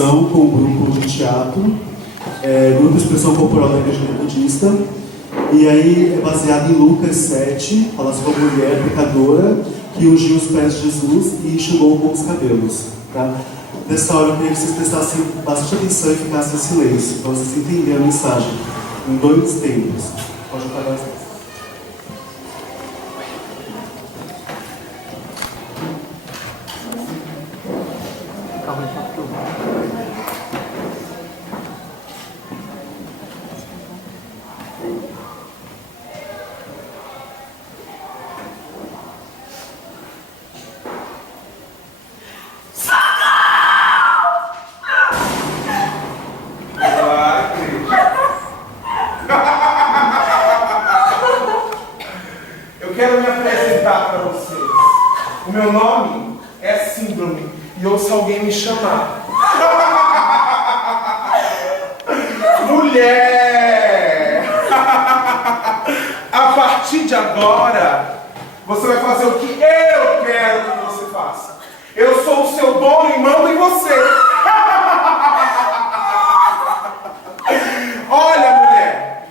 colaboração com o grupo de teatro, Grupo de Expressão Corporal da Igreja Metodista. E aí é baseado em Lucas 7, fala sobre uma mulher pecadora que ungiu os pés de Jesus e enxugou com os cabelos. Tá? Nessa hora eu queria que vocês prestassem bastante atenção e ficassem em silêncio, para vocês entenderem a mensagem em 2 tempos. Pode apagar as luzes. O meu nome é Síndrome e ouço alguém me chamar. Mulher! A partir de agora, você vai fazer o que eu quero que você faça. Eu sou o seu dono e mando em você. Olha, mulher,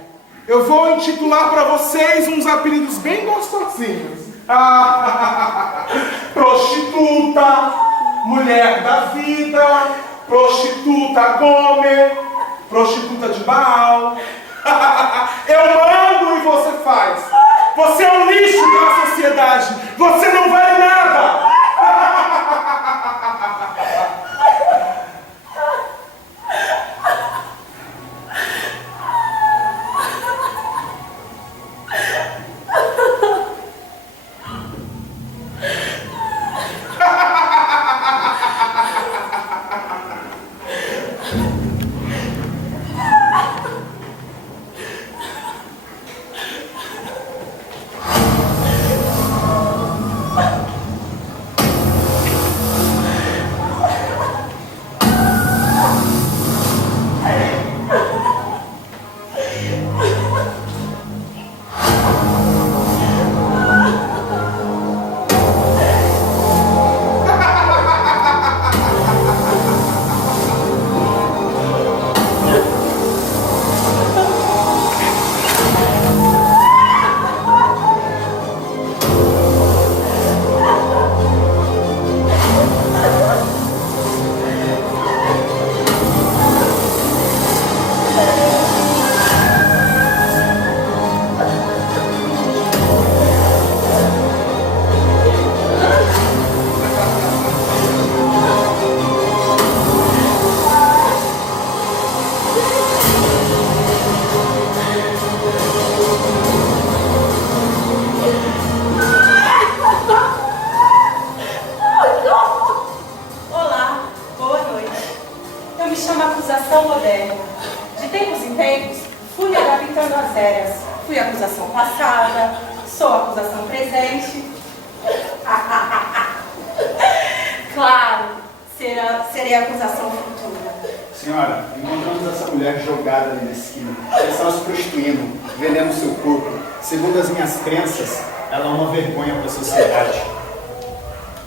eu vou intitular para vocês uns apelidos bem gostosinhos. Prostituta, mulher da vida, prostituta Gomer, prostituta de Baal. Eu mando e você faz. Você é um lixo da sociedade. Você não vale nada. Fui acusação passada, sou acusação presente. Claro, serei acusação futura. Senhora, encontramos essa mulher jogada ali na esquina. Ela estava se prostituindo, vendendo seu corpo. Segundo as minhas crenças, ela é uma vergonha para a sociedade.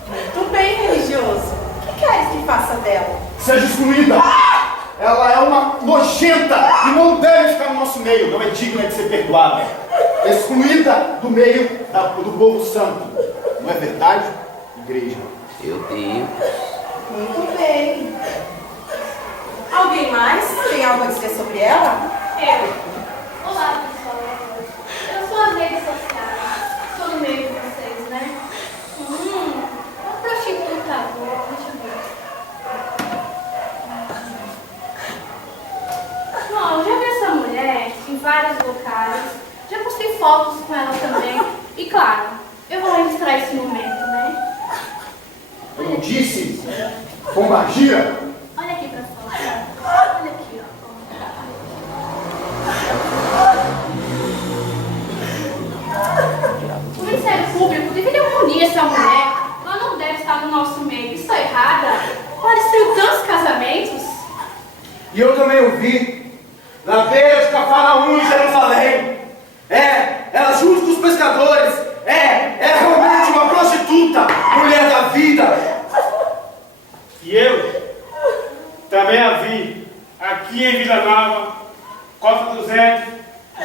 Muito bem, religioso. O que queres que faça dela? Seja excluída! Ela é uma nojenta e não deve ficar no nosso meio. Não é digna de ser perdoada. Excluída do meio do povo santo. Não é verdade, igreja? Meu Deus. Muito bem. Alguém mais tem algo a dizer sobre ela? Eu. Olá, pessoal. Eu sou as redes sociais. Estou no meio de vocês, né? Uma prostituta boa. Deixa eu ver. Bom, eu já vi essa mulher em vários locais. Já postei fotos com ela também. E claro, eu vou registrar esse momento, né? Eu não disse? Pombagira? Olha aqui pra fora. Olha aqui, ó. O Ministério Público deveria punir essa mulher. Ela não deve estar no nosso meio. Estou errada? Ela destruiu tantos casamentos. E eu também ouvi, na beira de Cafarnaum, em Jerusalém. Ela junto com os pescadores. É realmente uma prostituta, mulher da vida. E eu também Aqui em Vila Nova, Costa do Zé,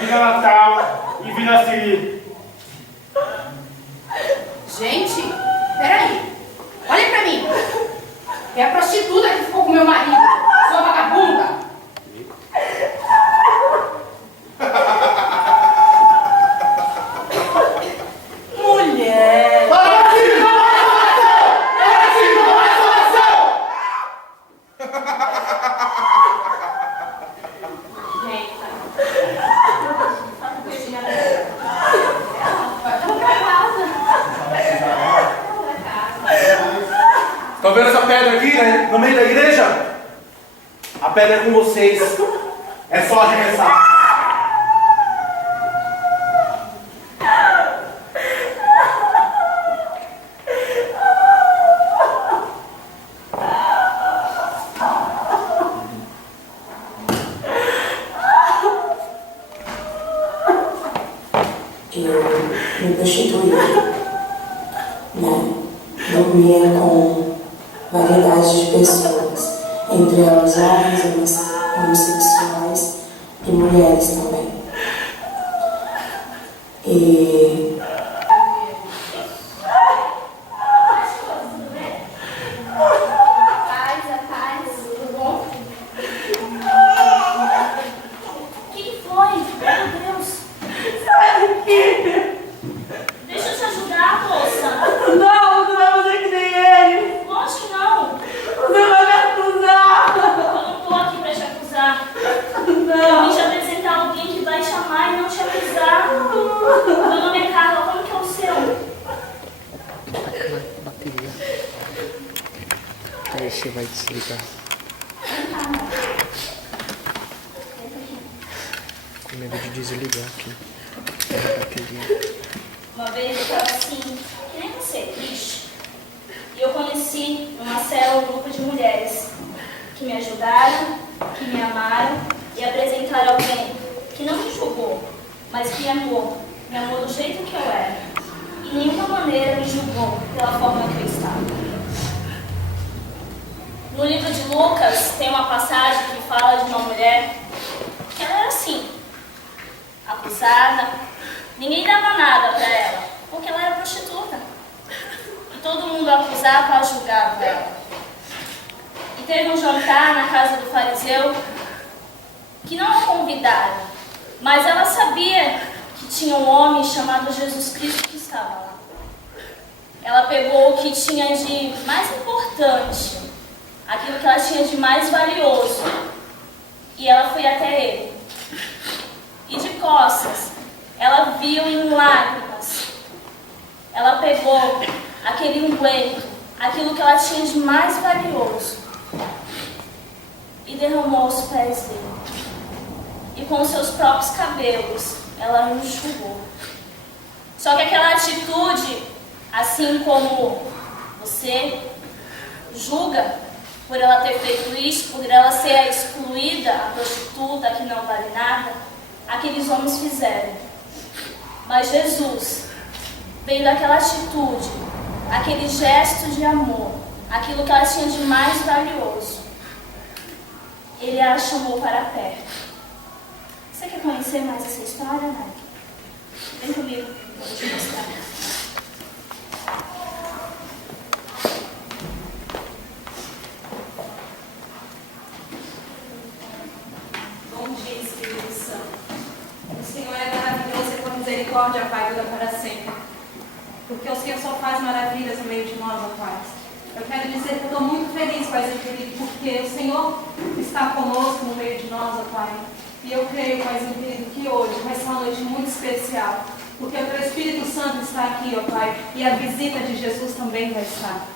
Vila Natal e Vila Siri. Gente, peraí. Olhem pra mim. É a prostituta que ficou com meu marido, sua vagabunda. Mulher. Estão vendo essa pedra aqui, né? No meio da igreja? A pedra é com vocês. É só arremessar. Eu me prostituía, né? Dormia com variedade de pessoas, entre elas homens, homossexuais e mulheres também. E Paz, tudo bom? O que foi? Meu Deus! Sai daqui. Deixa eu te ajudar, moça. Não, você vai fazer que nem ele. Lógico que não. Você vai me acusar. Eu não tô aqui pra te acusar. Eu Não. vim te apresentar alguém que vai te amar e não te acusar. Meu nome é Carla, como que é o seu? Deixa, vai desligar. Com medo de desligar aqui. A bateria. Uma vez eu estava assim, que nem você, triste. E eu conheci numa célula um grupo de mulheres que me ajudaram, que me amaram e apresentaram alguém que não me julgou, mas que me amou do jeito que eu era. E nenhuma maneira me julgou pela forma que eu estava. No livro de Lucas tem uma passagem que fala de uma mulher que ela era assim, acusada, ninguém dava nada para ela, porque ela era prostituta. E todo mundo acusava, julgava ela. E teve um jantar na casa do fariseu que não a convidaram, mas ela sabia que tinha um homem chamado Jesus Cristo que estava lá. Ela pegou o que tinha de mais importante, aquilo que ela tinha de mais valioso, e ela foi até ele. E de costas, ela viu em lágrimas. Ela pegou aquele unguento, aquilo que ela tinha de mais valioso, e derramou aos pés dele. E com seus próprios cabelos, ela o enxugou. Só que aquela atitude, assim como você julga por ela ter feito isso, por ela ser a excluída, a prostituta que não vale nada, aqueles homens fizeram. Mas Jesus, vendo aquela atitude, aquele gesto de amor, aquilo que ela tinha de mais valioso, ele a chamou para perto. Você quer conhecer mais essa história, Nike? Vem comigo, vou te mostrar. Bom dia, Espírito Santo. O Senhor é maravilhoso e com misericórdia, Pai, dura para sempre. Porque o Senhor só faz maravilhas no meio de nós, ó Pai. Eu quero dizer que eu estou muito feliz, Paizinho querido, porque o Senhor está conosco no meio de nós, ó Pai. E eu creio, Paizinho querido, que hoje vai ser uma noite muito especial. Porque o Teu Espírito Santo está aqui, ó Pai, e a visita de Jesus também vai estar.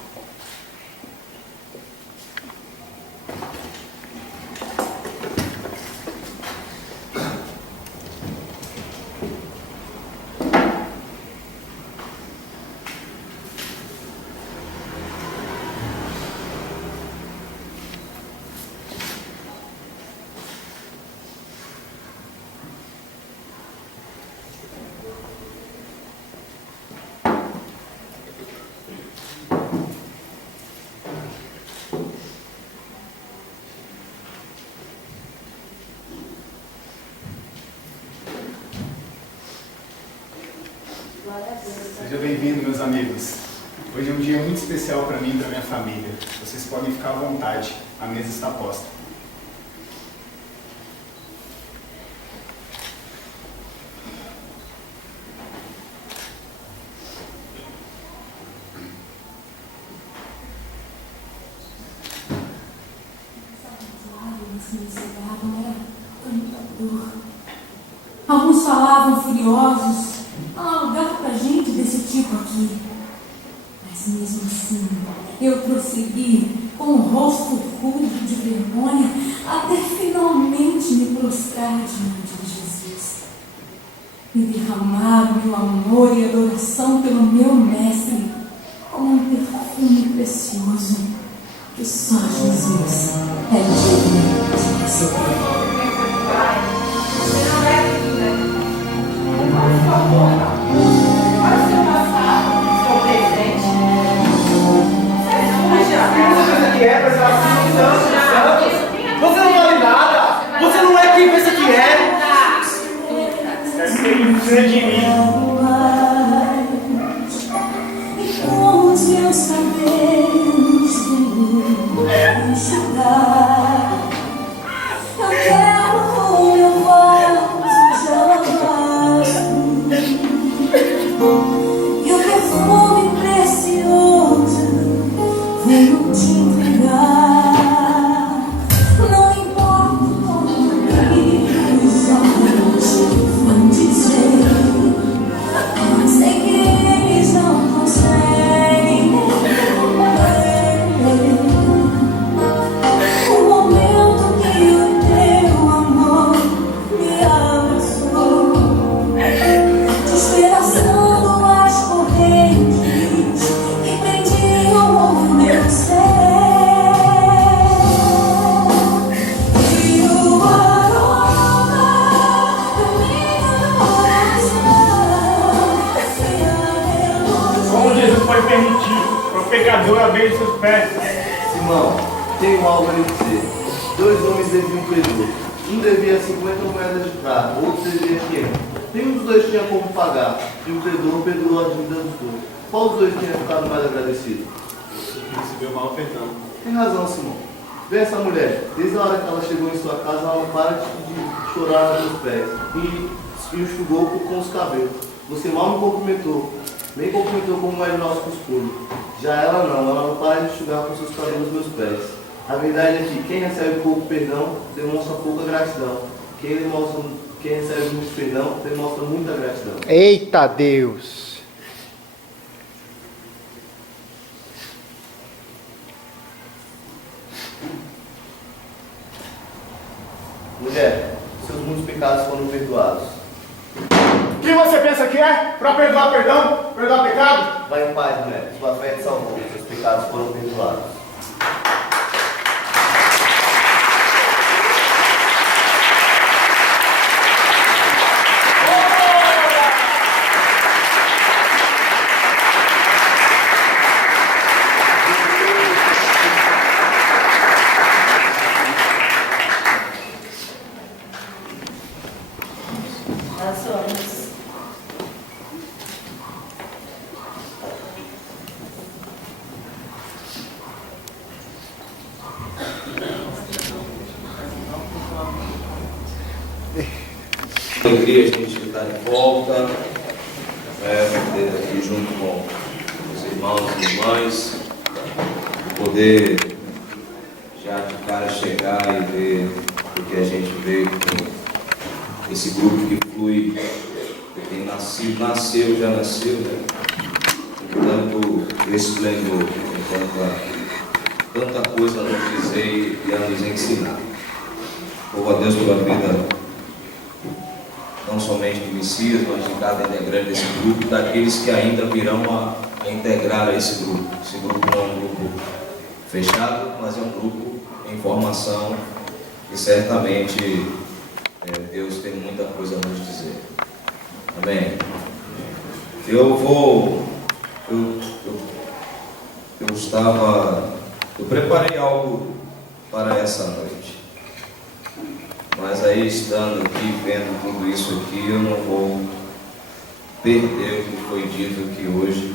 Seja bem-vindo, meus amigos. Hoje é um dia muito especial para mim e para minha família. Vocês podem ficar à vontade, a mesa está posta. Alguns falavam furiosos, não há lugar pra gente desse tipo aqui. Mas mesmo assim, eu prossegui com o rosto rudo de vergonha até finalmente me prostrar diante de Jesus. E derramar meu amor e adoração pelo meu mestre como um perfume precioso que só Jesus é digno de receber. Você não é vida. Por favor, olha o seu passado, seu presente. Você pensa que é, mas ela se Você não vale nada. Você não é quem pensa que é. Precisa de mim. E com os meus cabelos vou enxugar. Eu quero o meu vaso de alabastro e o perfume precioso vou te entregar. Não importa como os olhos vão dizer, sei que eles não conseguem entender o momento que o teu amor me abraçou, despedaçando as correntes que prendiam o meu ser. E o aroma do minha coração se aleluia. Como Jesus foi permitido para o pecador abrir seus pés. Simão, tenho algo a lhe dizer. 2 homens deviam credor. Um devia 50 moedas de prata, outro devia 500. Nenhum dos dois tinha como pagar, e o credor perdoou a dívida dos dois. Qual dos dois tinha ficado mais agradecido? Recebeu mal perdão. Tem razão, Simão. Vê essa mulher. Desde a hora que ela chegou em sua casa, ela não para de chorar aos meus pés e enxugou com os cabelos. Você mal me cumprimentou, nem cumprimentou como é o nosso costume. Já ela não para de enxugar com seus cabelos meus pés. A verdade é que quem recebe pouco perdão demonstra pouca gratidão. Quem recebe muito perdão demonstra muita gratidão. Eita Deus! Mulher, seus muitos pecados foram perdoados. Quem você pensa que é? Para perdoar perdão? Perdoar pecado? Vai em paz, mulher. Sua fé te salvou. Seus pecados foram perdoados. Ações. Alegria a gente estar de volta, poder aqui junto com os irmãos e irmãs, poder já de cara chegar e ver o que a gente vê com esse grupo que flui, que tem nasceu, já nasceu, né? Com tanto esplendor, com tanta coisa a nos dizer e a nos ensinar. Louvo a Deus pela vida não somente do Messias, mas de cada integrante desse grupo, daqueles que ainda virão a integrar a esse grupo. Esse grupo não é um grupo fechado, mas é um grupo em formação e certamente Deus tem muita coisa a nos dizer. Amém? Eu preparei algo para essa noite. Mas aí, estando aqui, vendo tudo isso aqui, eu não vou perdeu o que foi dito aqui hoje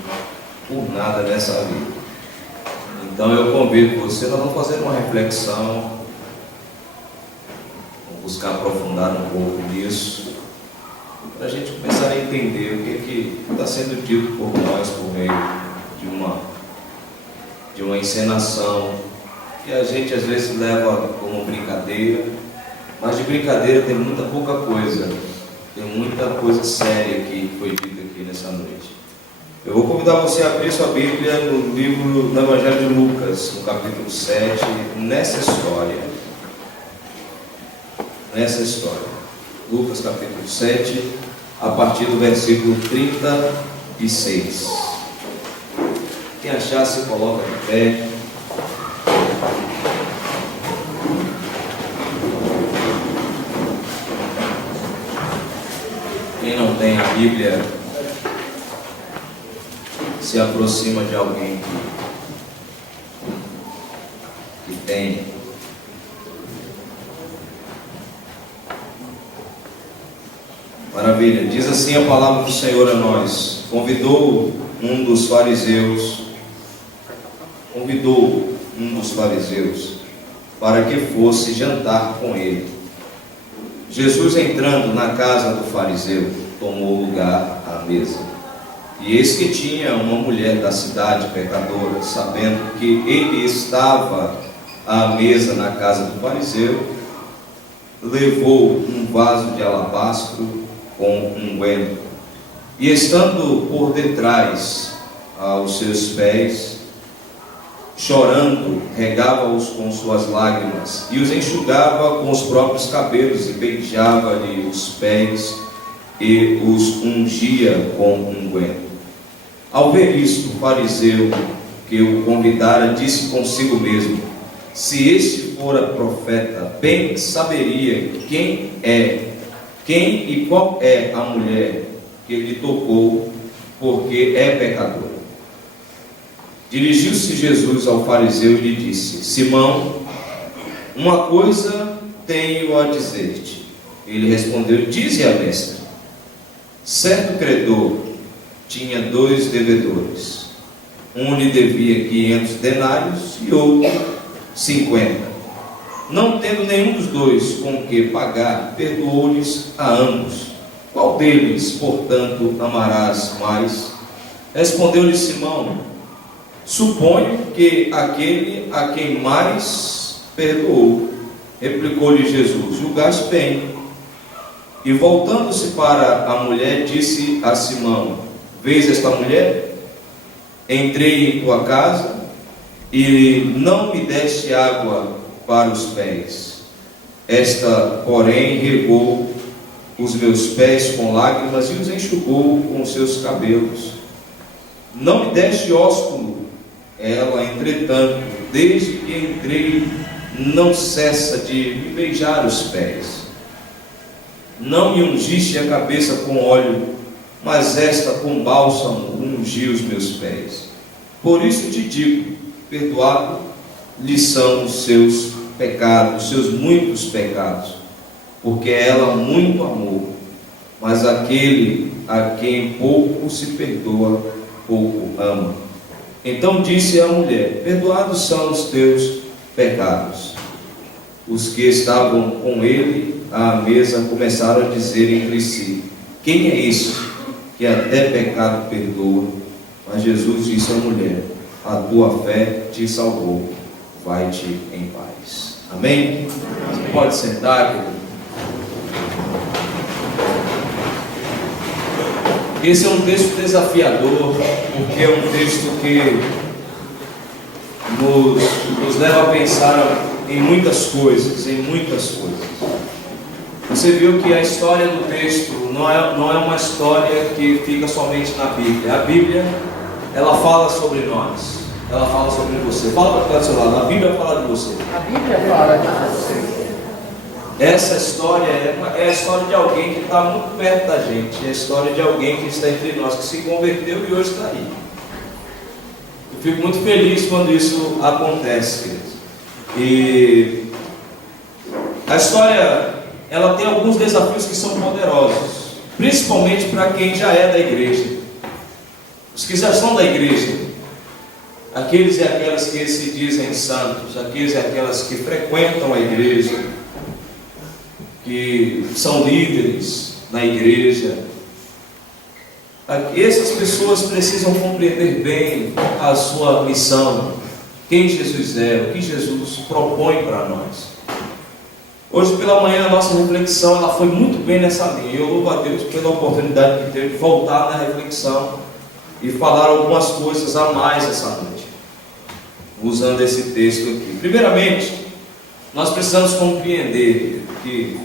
por nada nessa vida. Então eu convido você, nós vamos fazer uma reflexão, vamos buscar aprofundar um pouco nisso, para a gente começar a entender o que está sendo dito por nós por meio de uma encenação que a gente às vezes leva como brincadeira, mas de brincadeira tem muita pouca coisa, tem muita coisa séria que foi dita aqui nessa noite. Eu vou convidar você a abrir sua Bíblia no livro do Evangelho de Lucas, no capítulo 7, nessa história. Lucas capítulo 7, a partir do versículo 36. Quem achar, se coloca de pé. Quem não tem a Bíblia, se aproxima de alguém que tem. Maravilha. Diz assim a palavra do Senhor a nós. Convidou um dos fariseus para que fosse jantar com ele. Jesus, entrando na casa do fariseu, tomou lugar à mesa. E eis que tinha uma mulher da cidade pecadora, sabendo que ele estava à mesa na casa do fariseu, levou um vaso de alabastro com unguento, e estando por detrás aos seus pés, chorando, regava-os com suas lágrimas, e os enxugava com os próprios cabelos, e beijava-lhe os pés, e os ungia com unguento. Ao ver isto, o fariseu que o convidara disse consigo mesmo: se este fora profeta, bem saberia quem e qual é a mulher que lhe tocou, porque é pecadora. Dirigiu-se Jesus ao fariseu e lhe disse: Simão, uma coisa tenho a dizer-te. Ele respondeu: dize-a, mestre. Certo credor tinha 2 devedores. Um lhe devia 500 denários e outro 50. Não tendo nenhum dos 2 com que pagar, perdoou-lhes a ambos. Qual deles, portanto, amarás mais? Respondeu-lhe Simão: suponho que aquele a quem mais perdoou. Replicou-lhe Jesus: julgaste bem. E voltando-se para a mulher, disse a Simão: vês esta mulher? Entrei em tua casa e não me deste água para os pés. Esta, porém, regou os meus pés com lágrimas e os enxugou com seus cabelos. Não me deste ósculo. Ela, entretanto, desde que entrei, não cessa de me beijar os pés. Não me ungiste a cabeça com óleo, mas esta com bálsamo ungiu os meus pés. Por isso te digo: perdoado lhe são os seus pecados, os seus muitos pecados, porque ela muito amou. Mas aquele a quem pouco se perdoa, pouco ama. Então disse a mulher: perdoados são os teus pecados. Os que estavam com ele à mesa começaram a dizer entre si: quem é este que até pecado perdoa? Mas Jesus disse à mulher: a tua fé te salvou, vai-te em paz. Amém? Você pode sentar, querido. Esse é um texto desafiador, porque é um texto que nos leva a pensar em muitas coisas, Você viu que a história do texto não é uma história que fica somente na Bíblia. A Bíblia, ela fala sobre nós, ela fala sobre você. Fala para o seu lado: a Bíblia fala de você. A Bíblia fala de você. Essa história é a história de alguém que está muito perto da gente, é a história de alguém que está entre nós, que se converteu e hoje está aí. Eu fico muito feliz quando isso acontece, queridos. E a história, ela tem alguns desafios que são poderosos. principalmente para quem já é da igreja. Os que já são da igreja, aqueles e aquelas que se dizem santos, aqueles e aquelas que frequentam a igreja, que são líderes na igreja, essas pessoas precisam compreender bem a sua missão, quem Jesus é, o que Jesus propõe para nós. Hoje pela manhã a nossa reflexão ela foi muito bem nessa linha. Eu louvo a Deus pela oportunidade que teve de voltar na reflexão e falar algumas coisas a mais essa noite, usando esse texto aqui. Primeiramente, nós precisamos compreender que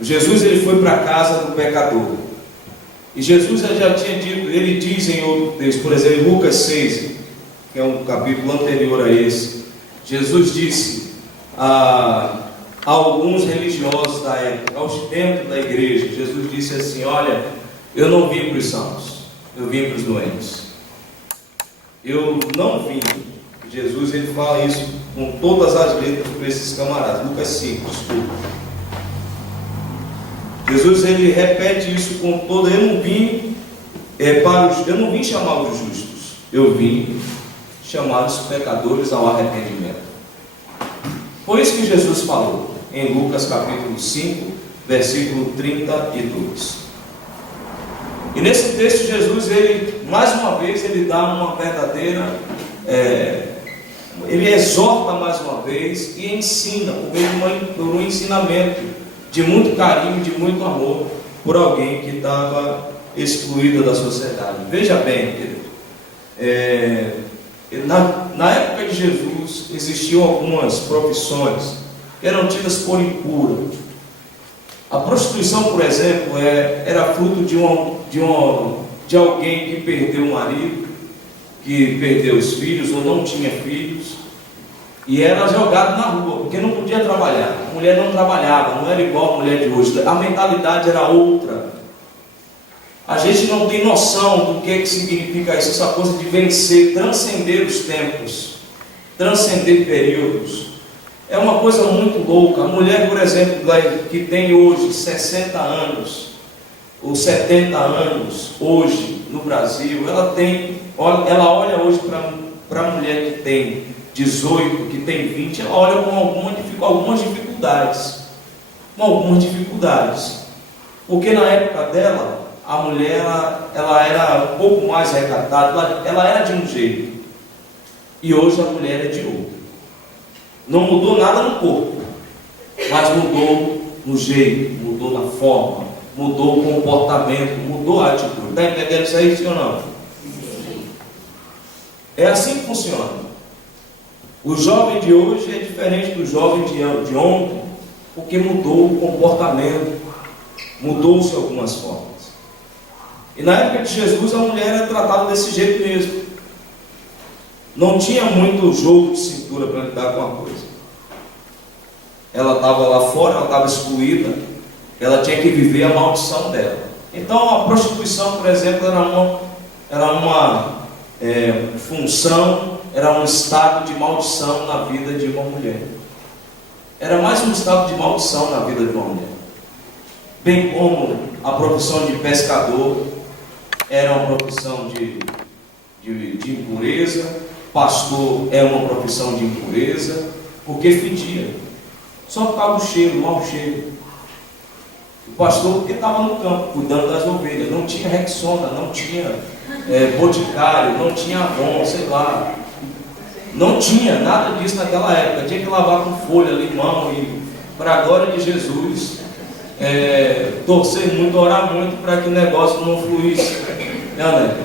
Jesus ele foi para a casa do pecador. E Jesus já tinha dito, ele diz em outro texto, por exemplo, em Lucas 6, que é um capítulo anterior a esse, Jesus disse a alguns religiosos da época, aos dentro da igreja, Jesus disse assim: olha, eu não vim para os sãos, eu vim para os doentes. Eu não vim. Jesus ele fala isso com todas as letras para esses camaradas. Lucas 5, desculpa. Jesus ele repete isso com toda. Eu não vim eu não vim chamar os justos, eu vim chamar os pecadores ao arrependimento. Foi isso que Jesus falou em Lucas capítulo 5, versículo 32. E nesse texto Jesus ele mais uma vez ele dá uma verdadeira ele exorta mais uma vez e ensina por um ensinamento de muito carinho, de muito amor por alguém que estava excluído da sociedade. Veja bem, querido, na época de Jesus existiam algumas profissões que eram tidas por impuras. A prostituição, por exemplo, era fruto de alguém que perdeu o marido, que perdeu os filhos ou não tinha filhos, e era jogado na rua, porque não podia trabalhar. A mulher não trabalhava, não era igual a mulher de hoje. A mentalidade era outra. A gente não tem noção do que significa isso, essa coisa de vencer, transcender os tempos, transcender períodos. É uma coisa muito louca. A mulher, por exemplo, que tem hoje 60 anos, ou 70 anos, hoje no Brasil, ela olha hoje para a mulher que tem 18, que tem 20, ela olha com algumas dificuldades. Com algumas dificuldades. Porque na época dela, a mulher ela era um pouco mais recatada, ela era de um jeito. E hoje a mulher é de outro. Não mudou nada no corpo, mas mudou no jeito, mudou na forma, mudou o comportamento, mudou a atitude. Está entendendo isso aí, sim ou não? É assim que funciona. O jovem de hoje é diferente do jovem de ontem, porque mudou o comportamento, mudou-se algumas formas. E na época de Jesus a mulher era tratada desse jeito mesmo. Não tinha muito jogo de cintura para lidar com a coisa. Ela estava lá fora, ela estava excluída, ela tinha que viver a maldição dela. Então a prostituição, por exemplo, era uma função, era um estado de maldição na vida de uma mulher. Era mais um estado de maldição na vida de uma mulher. Bem como a profissão de pescador era uma profissão de impureza, pastor é uma profissão de impureza, porque fedia. Só por causa do cheiro, mau cheiro. O pastor porque estava no campo, cuidando das ovelhas, não tinha Rexona, não tinha boticário, não tinha Avon, sei lá. Não tinha nada disso naquela época. Tinha que lavar com folha, limão e, para a glória de Jesus, torcer muito, orar muito para que o negócio não fluísse. Né?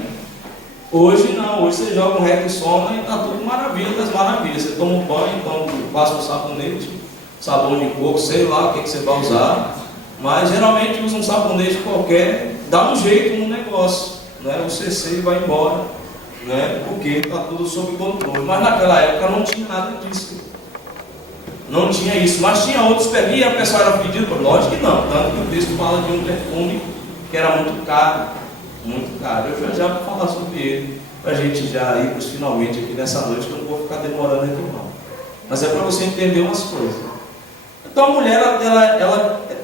Hoje não, hoje você joga um Rexona e está tudo maravilha das maravilhas. Você toma um banho, então passa um sabonete, sabão de coco, sei lá o que você vai usar. Mas geralmente usa um sabonete qualquer, dá um jeito no negócio, né? O CC vai embora, né? Porque está tudo sob controle. Mas naquela época não tinha nada disso. Não tinha isso, mas tinha outros perfumes e a pessoa era pedida, lógico que não, tanto que o texto fala de um perfume que era muito caro, muito caro. Eu já vou falar sobre ele, para a gente já ir para os finalmente aqui nessa noite, que eu não vou ficar demorando aqui não. Mas é para você entender umas coisas. Então a mulher,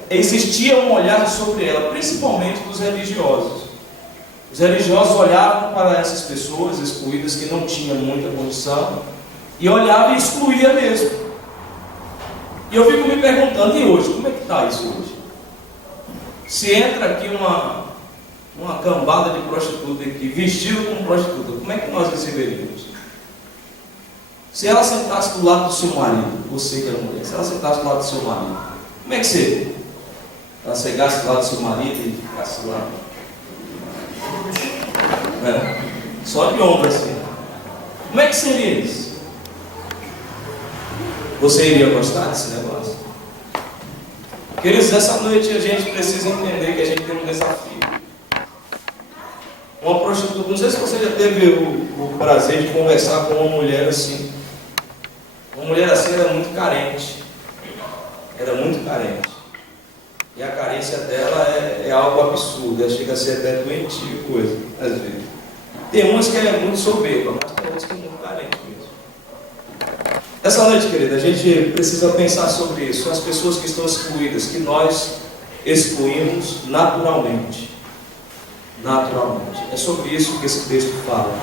existia um olhar sobre ela, principalmente dos religiosos. Os religiosos olhavam para essas pessoas excluídas que não tinham muita condição e olhavam e excluía mesmo. E eu fico me perguntando, e hoje? Como é que está isso hoje? Se entra aqui uma cambada de prostituta aqui, vestida como prostituta, como é que nós receberíamos? Se ela sentasse do lado do seu marido, você que era mulher, se ela sentasse do lado do seu marido, como é que seria? Ela chegasse do lado do seu marido e ficasse lá. Só de ombro assim. Como é que seria isso? Você iria gostar desse negócio? Queridos, essa noite a gente precisa entender que a gente tem um desafio. Uma prostituta, não sei se você já teve o prazer de conversar com uma mulher assim. Uma mulher assim era muito carente. Era muito carente. E a carência dela é algo absurdo. Ela chega a ser até doentio, coisa, às vezes. Tem umas que é muito soberba, mas tem outras que é muito carente mesmo. Essa noite, querida, a gente precisa pensar sobre isso. As pessoas que estão excluídas, que nós excluímos naturalmente. Naturalmente. É sobre isso que esse texto fala.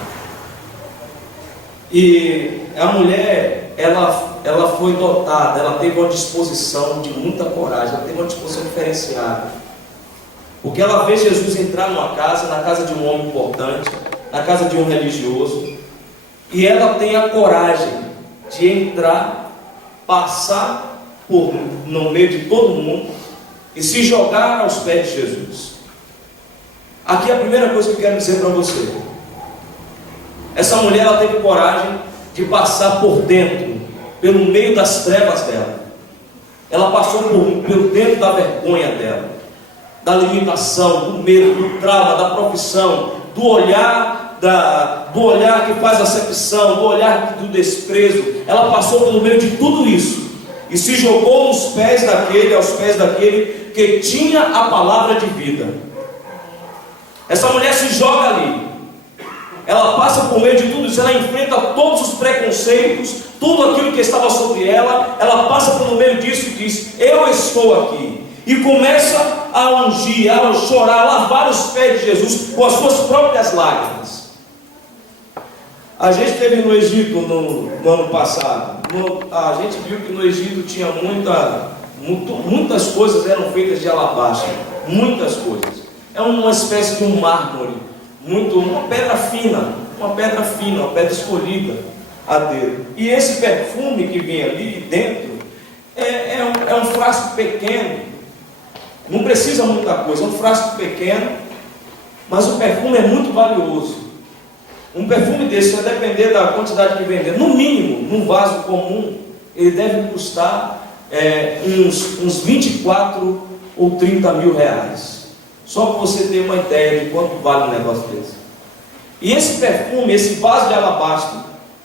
E a mulher, ela foi dotada, ela teve uma disposição de muita coragem, ela teve uma disposição diferenciada. Porque ela vê Jesus entrar numa casa, na casa de um homem importante, na casa de um religioso, e ela tem a coragem de entrar, passar no meio de todo mundo e se jogar aos pés de Jesus. Aqui é a primeira coisa que eu quero dizer para você. Essa mulher, ela teve coragem de passar por dentro, pelo meio das trevas dela. Ela passou pelo dentro da vergonha dela, da limitação, do medo, do trauma, da profissão, do olhar que faz acepção, do olhar do desprezo. Ela passou pelo meio de tudo isso e se jogou aos pés daquele que tinha a palavra de vida. Essa mulher se joga ali. Ela passa por meio de tudo isso, ela enfrenta todos os preconceitos, tudo aquilo que estava sobre ela. Ela passa pelo meio disso e diz: eu estou aqui. E começa a ungir, a chorar, a lavar os pés de Jesus com as suas próprias lágrimas. A gente esteve no Egito no ano passado. A gente viu que no Egito tinha muitas coisas eram feitas de alabastro. Muitas coisas. É uma espécie de um mármore, uma pedra fina, uma pedra escolhida a dedo. E esse perfume que vem ali dentro é um frasco pequeno. Não precisa muita coisa, é um frasco pequeno, mas o perfume é muito valioso. Um perfume desse vai depender da quantidade que vender. No mínimo, num vaso comum, ele deve custar uns 24 ou 30 mil reais. Só para você ter uma ideia de quanto vale um negócio desse. E esse perfume, esse vaso de alabastro,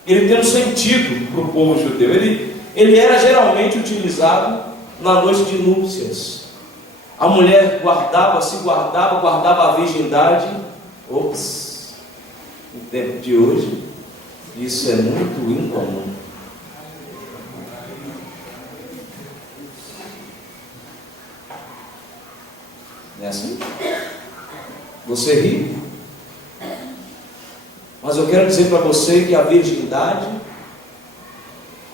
ele tem um sentido para o povo judeu. Ele era geralmente utilizado na noite de núpcias. A mulher guardava a virgindade. Ops, no tempo de hoje, isso é muito incomum. Não é assim? Você ri? Mas eu quero dizer para você que a virgindade,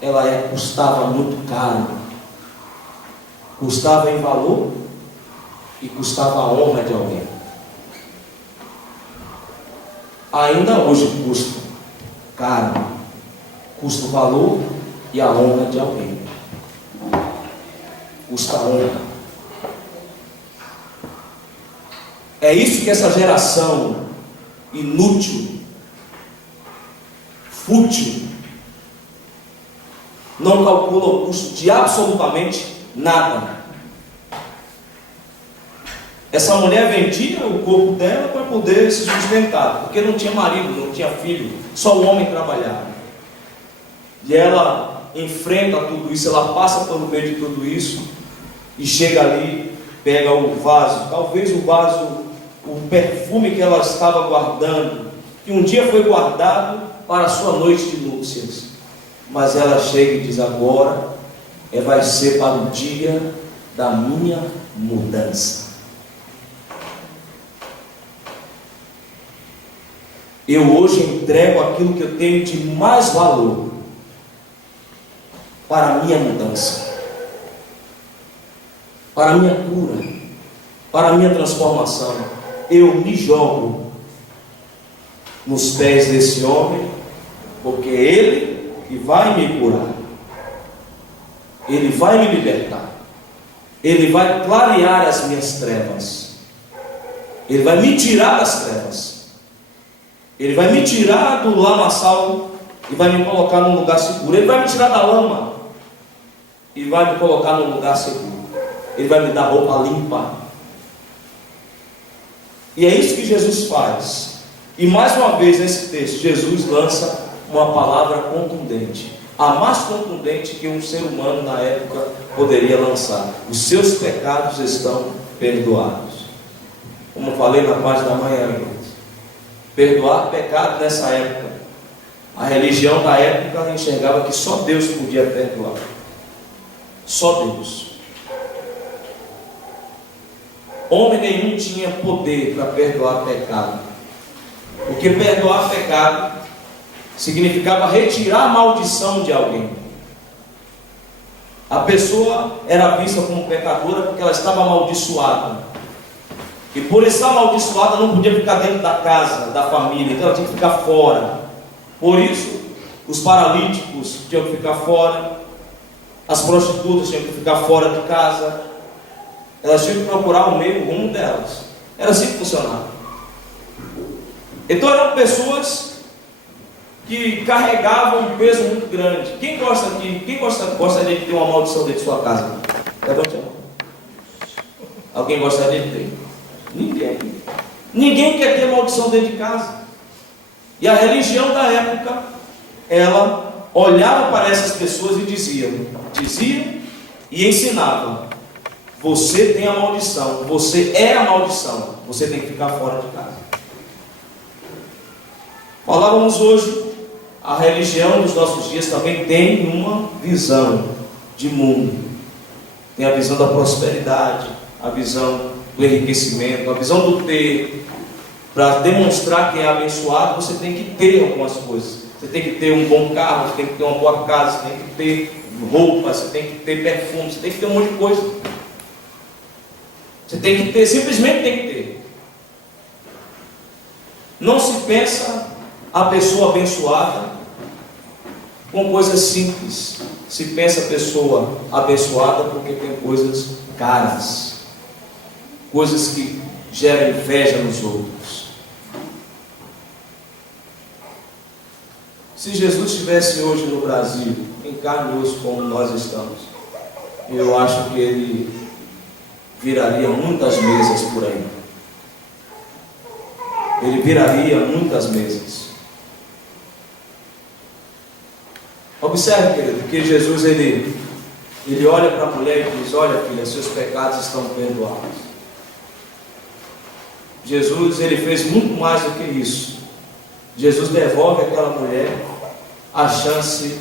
ela custava muito caro. Custava em valor e custava a honra de alguém. Ainda hoje custa caro, custa o valor e a honra de alguém. Custa a honra. É isso que essa geração inútil, fútil, não calcula o custo de absolutamente nada. Essa mulher vendia o corpo dela para poder se sustentar, porque não tinha marido, não tinha filho, só o homem trabalhava. E ela enfrenta tudo isso, ela passa pelo meio de tudo isso e chega ali, pega o vaso, talvez o perfume que ela estava guardando, que um dia foi guardado para a sua noite de núpcias, mas ela chega e diz: agora vai ser para o dia da minha mudança. Eu hoje entrego aquilo que eu tenho de mais valor para a minha mudança, para a minha cura, para a minha transformação. Eu me jogo nos pés desse homem, porque é Ele que vai me curar, Ele vai me libertar, Ele vai clarear as minhas trevas, Ele vai me tirar das trevas, Ele vai me tirar do lamaçal e vai me colocar num lugar seguro. Ele vai me tirar da lama e vai me colocar num lugar seguro. Ele vai me dar roupa limpa. E é isso que Jesus faz. E mais uma vez nesse texto, Jesus lança uma palavra contundente, a mais contundente que um ser humano na época poderia lançar: os seus pecados estão perdoados. Como eu falei na parte da manhã, perdoar pecado nessa época, a religião da época enxergava que só Deus podia perdoar, só Deus. Homem nenhum tinha poder para perdoar pecado, porque perdoar pecado significava retirar a maldição de alguém. A pessoa era vista como pecadora porque ela estava amaldiçoada, e por estar amaldiçoada não podia ficar dentro da casa, da família, então ela tinha que ficar fora. Por isso, os paralíticos tinham que ficar fora, as prostitutas tinham que ficar fora de casa, elas tinham que procurar o meio rumo delas. Era assim que funcionava. Então eram pessoas que carregavam um peso muito grande. Quem gostaria de ter uma maldição dentro de sua casa? Levante a mão. Alguém gostaria de ter? Ninguém. Ninguém quer ter maldição dentro de casa. E a religião da época, ela olhava para essas pessoas e dizia e ensinava: você tem a maldição, você é a maldição, você tem que ficar fora de casa. Falávamos hoje, a religião dos nossos dias também tem uma visão de mundo. Tem a visão da prosperidade, a visão do enriquecimento, a visão do ter. Para demonstrar que é abençoado, você tem que ter algumas coisas. Você tem que ter um bom carro, você tem que ter uma boa casa, você tem que ter roupa, você tem que ter perfume, você tem que ter um monte de coisa. Você tem que ter, simplesmente tem que ter. Não se pensa a pessoa abençoada com coisas simples. Se pensa a pessoa abençoada porque tem coisas caras, coisas que geram inveja nos outros. Se Jesus estivesse hoje no Brasil, em carne e osso como nós estamos, eu acho que Ele viraria muitas mesas por aí. Ele viraria muitas mesas. Observe, querido, que Jesus ele olha para a mulher e diz: olha, filha, seus pecados estão perdoados. Jesus ele fez muito mais do que isso. Jesus devolve àquela mulher a chance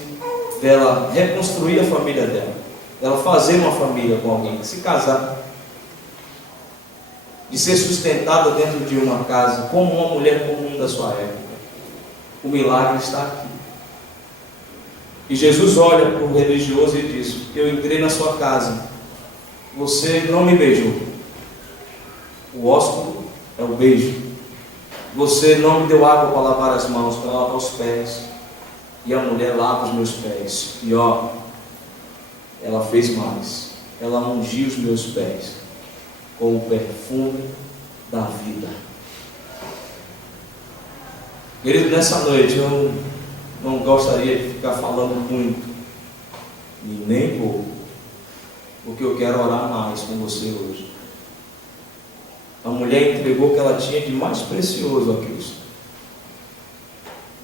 dela reconstruir a família dela, dela fazer uma família com alguém, de se casar, de ser sustentada dentro de uma casa como uma mulher comum da sua época. O milagre está aqui. E Jesus olha para o religioso e diz: eu entrei na sua casa, você não me beijou. O ósculo é o beijo. Você não me deu água para lavar as mãos, para lavar os pés. E a mulher lava os meus pés. E ó, ela fez mais. Ela ungiu os meus pés com o perfume da vida. Querido, nessa noite eu não gostaria de ficar falando muito, e nem pouco, porque eu quero orar mais com você hoje. A mulher entregou o que ela tinha de mais precioso a Cristo.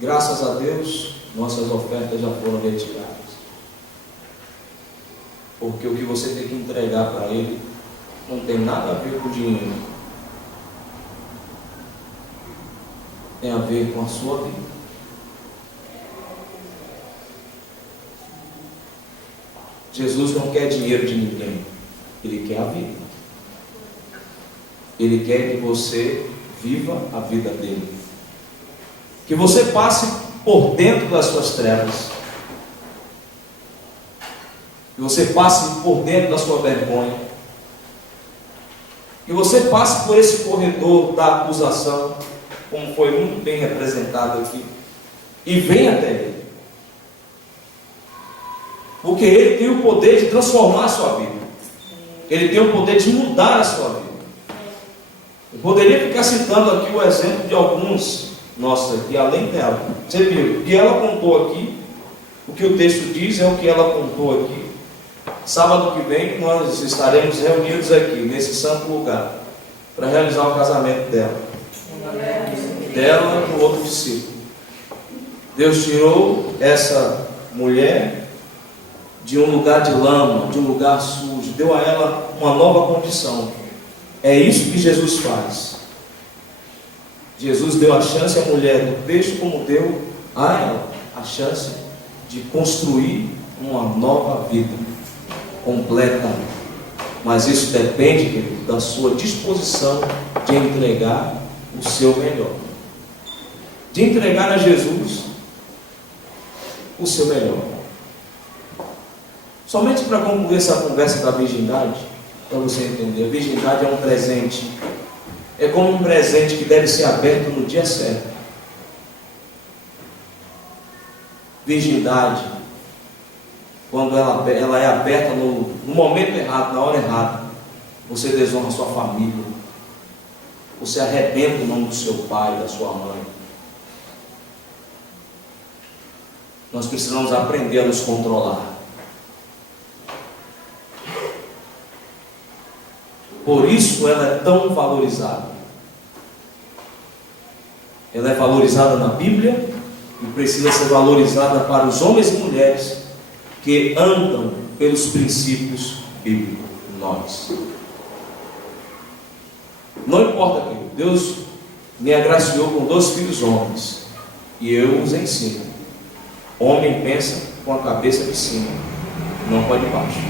Graças a Deus, nossas ofertas já foram retiradas. Porque o que você tem que entregar para Ele não tem nada a ver com o dinheiro. Tem a ver com a sua vida. Jesus não quer dinheiro de ninguém. Ele quer a vida. Ele quer que você viva a vida dele. Que você passe por dentro das suas trevas. Que você passe por dentro da sua vergonha. Que você passe por esse corredor da acusação, como foi muito bem representado aqui, e venha até ele. Porque ele tem o poder de transformar a sua vida. Ele tem o poder de mudar a sua vida. Eu poderia ficar citando aqui o exemplo de alguns nossos aqui, além dela. Você viu? O que ela contou aqui, o que o texto diz é o que ela contou aqui. Sábado que vem nós estaremos reunidos aqui, nesse santo lugar, para realizar o casamento dela. Dela e do outro discípulo. Deus tirou essa mulher de um lugar de lama, de um lugar sujo, deu a ela uma nova condição. É isso que Jesus faz. Jesus deu a chance à mulher do texto, como deu a ela a chance de construir uma nova vida completa. Mas isso depende, querido, da sua disposição de entregar o seu melhor, de entregar a Jesus o seu melhor. Somente para concluir essa conversa da virgindade, para você entender, a virgindade é um presente. É como um presente que deve ser aberto no dia certo. Virgindade, quando ela é aberta no momento errado, na hora errada, você desonra a sua família, você arrebenta o nome do seu pai, da sua mãe. Nós precisamos aprender a nos controlar. Por isso ela é tão valorizada. Ela é valorizada na Bíblia e precisa ser valorizada para os homens e mulheres que andam pelos princípios bíblicos. Nós. Não importa, querido, Deus me agraciou com 2 filhos homens e eu os ensino. Homem pensa com a cabeça de cima, não com a de baixo.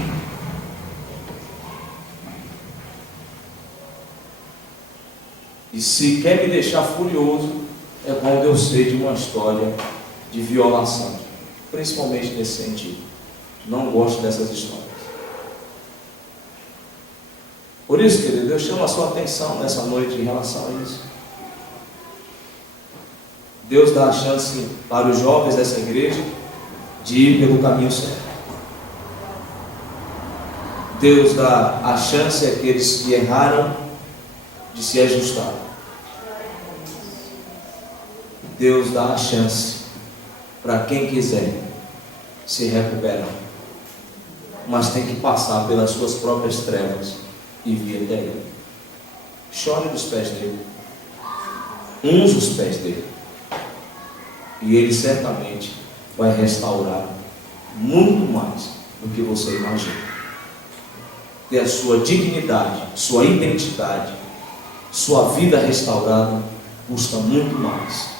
E se quer me deixar furioso, é quando eu sei de uma história de violação, principalmente nesse sentido. Não gosto dessas histórias. Por isso, querido, eu chamo a sua atenção nessa noite em relação a isso. Deus dá a chance para os jovens dessa igreja de ir pelo caminho certo. Deus dá a chance àqueles que erraram de se ajustar. Deus dá a chance para quem quiser se recuperar, mas tem que passar pelas suas próprias trevas e vir até Ele. Chore dos pés dele, unge os pés dele, e Ele certamente vai restaurar muito mais do que você imagina. Ter a sua dignidade, sua identidade, sua vida restaurada custa muito mais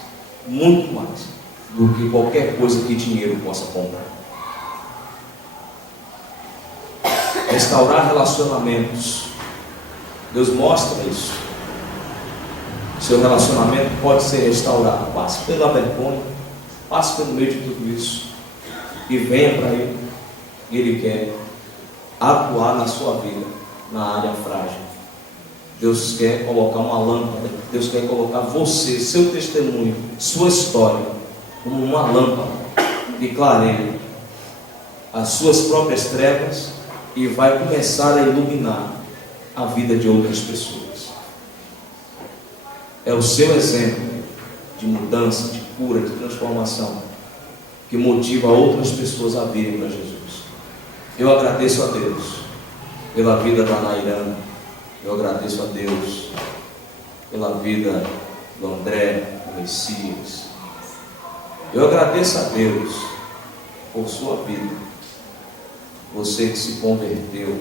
do que qualquer coisa que dinheiro possa comprar. Restaurar relacionamentos, Deus mostra isso. Seu relacionamento pode ser restaurado. Passe pela vergonha, passe pelo meio de tudo isso e venha para Ele. Ele quer atuar na sua vida, na área frágil. Deus quer colocar uma lâmpada, Deus quer colocar você, seu testemunho, sua história, como uma lâmpada que clareia as suas próprias trevas e vai começar a iluminar a vida de outras pessoas. É o seu exemplo de mudança, de cura, de transformação que motiva outras pessoas a virem para Jesus. Eu agradeço a Deus pela vida da Nairana. Eu agradeço a Deus pela vida do André, do Messias. Eu agradeço a Deus por sua vida. Você que se converteu,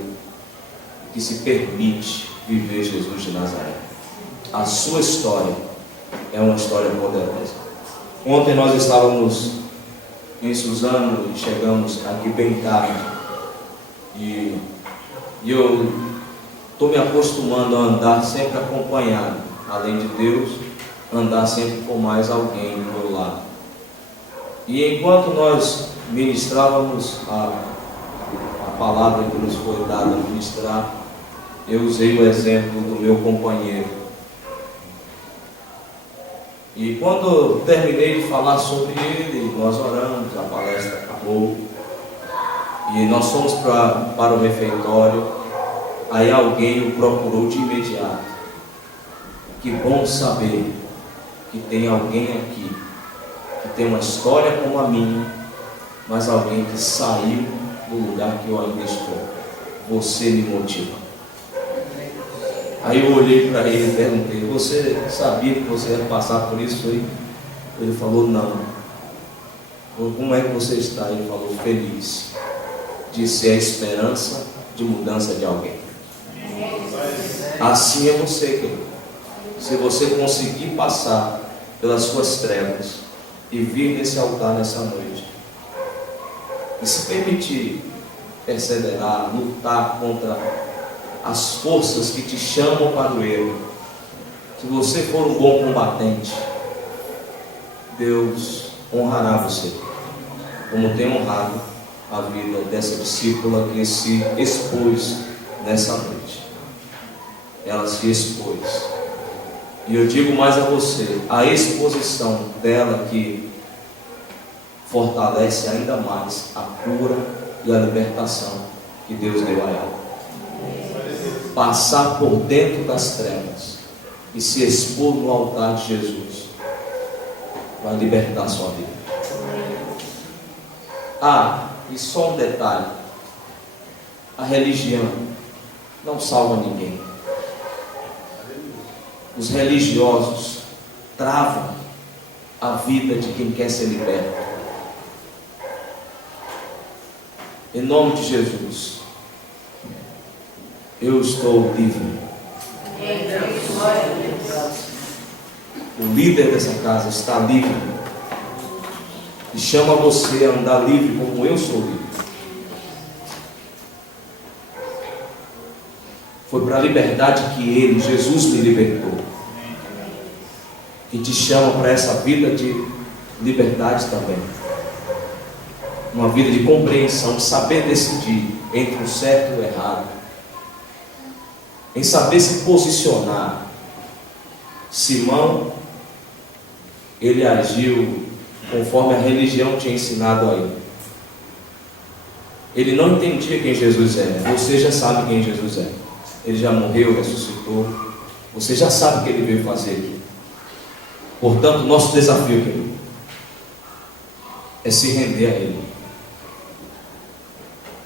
que se permite viver Jesus de Nazaré. A sua história é uma história poderosa. Ontem nós estávamos em Suzano e chegamos aqui bem tarde. E eu estou me acostumando a andar sempre acompanhado, além de Deus, andar sempre com mais alguém do meu lado. E enquanto nós ministrávamos a palavra que nos foi dada a ministrar, eu usei o exemplo do meu companheiro. E quando terminei de falar sobre ele, nós oramos, a palestra acabou, e nós fomos para o refeitório. Aí alguém o procurou de imediato. Que bom saber que tem alguém aqui que tem uma história como a minha, mas alguém que saiu do lugar que eu ainda estou. Você me motiva. Aí eu olhei para ele e perguntei: você sabia que você ia passar por isso aí? Ele falou: não. Como é que você está? Ele falou: feliz de ser a esperança de mudança de alguém. Assim é você, querido. Se você conseguir passar pelas suas trevas e vir nesse altar nessa noite e se permitir perseverar, lutar contra as forças que te chamam para o erro, se você for um bom combatente, Deus honrará você, como tem honrado a vida dessa discípula que se expôs nessa noite. Ela se expôs. E eu digo mais a você, a exposição dela que fortalece ainda mais a cura e a libertação que Deus deu a ela. Passar por dentro das trevas e se expor no altar de Jesus vai libertar a sua vida. E só um detalhe: a religião não salva ninguém. Os religiosos travam a vida de quem quer ser liberto. Em nome de Jesus, eu estou livre. O líder dessa casa está livre e chama você a andar livre como eu sou livre. Foi para a liberdade que Ele, Jesus, me libertou. E te chama para essa vida de liberdade também. Uma vida de compreensão, de saber decidir entre o certo e o errado. Em saber se posicionar. Simão, ele agiu conforme a religião tinha ensinado a ele. Ele não entendia quem Jesus era. Você já sabe quem Jesus é. Ele já morreu, ressuscitou. Você já sabe o que ele veio fazer aqui. Portanto, nosso desafio, querido, é se render a Ele,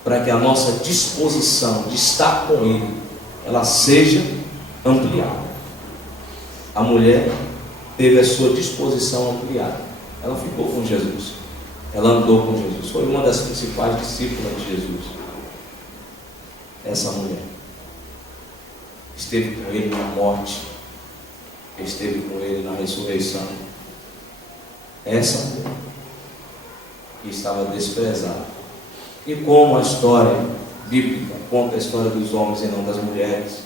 para que a nossa disposição de estar com Ele, ela seja ampliada. A mulher teve a sua disposição ampliada. Ela ficou com Jesus. Ela andou com Jesus. Foi uma das principais discípulas de Jesus. Essa mulher esteve com Ele na morte, esteve com Ele na ressurreição. Essa mulher que estava desprezada. E como a história bíblica conta a história dos homens e não das mulheres,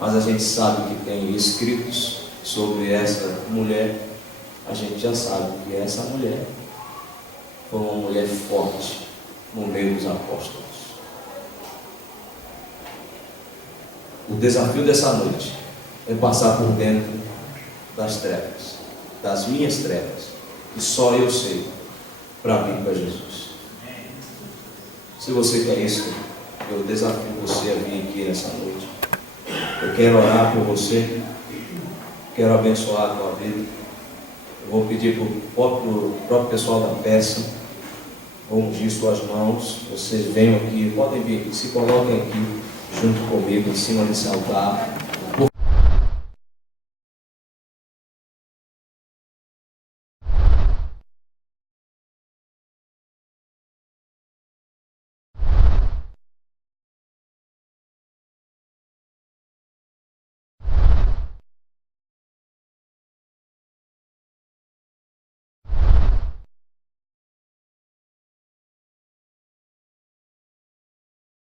mas a gente sabe que tem escritos sobre essa mulher, a gente já sabe que essa mulher foi uma mulher forte no meio dos apóstolos. O desafio dessa noite é passar por dentro das trevas, das minhas trevas, que só eu sei, para vir para Jesus. Se você quer isso, eu desafio você a vir aqui nessa noite. Eu quero orar por você, quero abençoar a tua vida. Eu vou pedir para o próprio pessoal da peça, vou ungir suas mãos. Vocês venham aqui, podem vir, se coloquem aqui junto comigo, em cima desse altar.